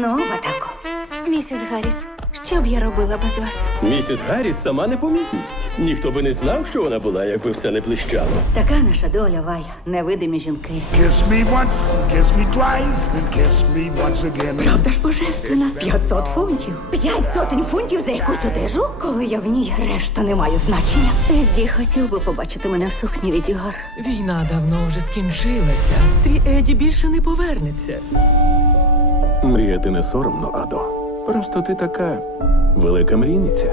Ну, в атаку. Місіс Гарріс, що б я робила без вас? Місіс Гарріс сама непомітність. Ніхто би не знав, що вона була, якби все не блищало. Така наша доля, Валя. Невидимі жінки. Kiss me once, kiss me twice, then kiss me once again. Правда ж божественна? 500 фунтів. П'ять сотень фунтів за якусь одежу? Коли я в ній, решта не має значення. Едді хотів би побачити мене в сукні від Ігор. Війна давно вже скінчилася. Твій Еді більше не повернеться. Мріяти не соромно, Адо. Просто ти така велика мрійниця.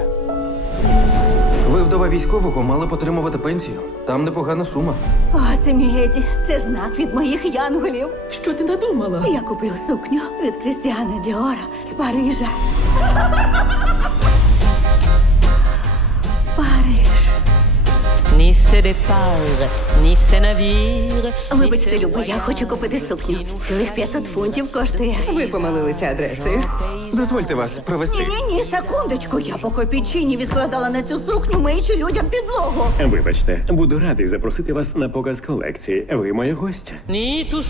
Ви вдова військового мали б отримувати пенсію. Там непогана сума. О, це мій Еді. Це знак від моїх янголів. Що ти надумала? Я куплю сукню від Крістіана Діора з Парижа. Вибачте, Любо, я хочу купити сукню. Цілих 500 фунтів коштує. Ви помилилися адресою. Дозвольте вас провести. Ні, ні, ні, секундочку. Я по копійчині відкладала на цю сукню, миючи людям підлогу. Вибачте, буду радий запросити вас на показ колекції. Ви моя гостя.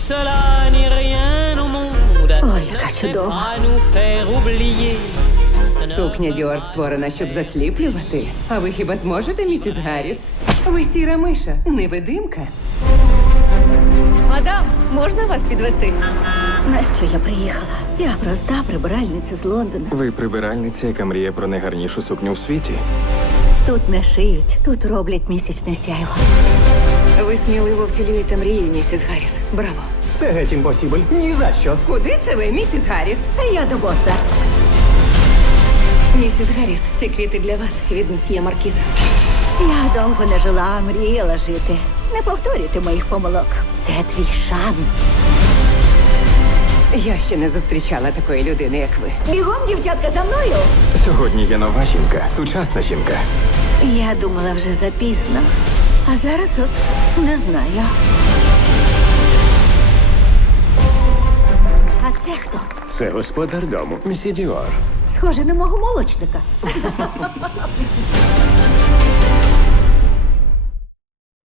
Cela, ni rien au monde. Ой, яка чудова. Сукня Діор створена, щоб засліплювати. А ви хіба зможете, місіс Гарріс? Ви сіра миша, невидимка. Мадам, можна вас підвести? На що я приїхала? Я проста прибиральниця з Лондона. Ви прибиральниця, яка мріє про найгарнішу сукню в світі. Тут не шиють, тут роблять місячне сяйво. Ви сміливо втілюєте мрії, місіс Гарріс. Браво. Це геть імпосібль. Ні за що. Куди це ви, місіс Гарріс? Я до боса. Місіс Гарріс, ці квіти для вас від месьє Маркіза. Я довго не жила, а мріяла жити. Не повторюйте моїх помилок. Це твій шанс. Я ще не зустрічала такої людини, як ви. Бігом, дівчатка, за мною. Сьогодні є нова жінка, сучасна жінка. Я думала вже запізно. А зараз от не знаю. А це хто? Це господар дому, місі Діор. Схоже на мого молочника.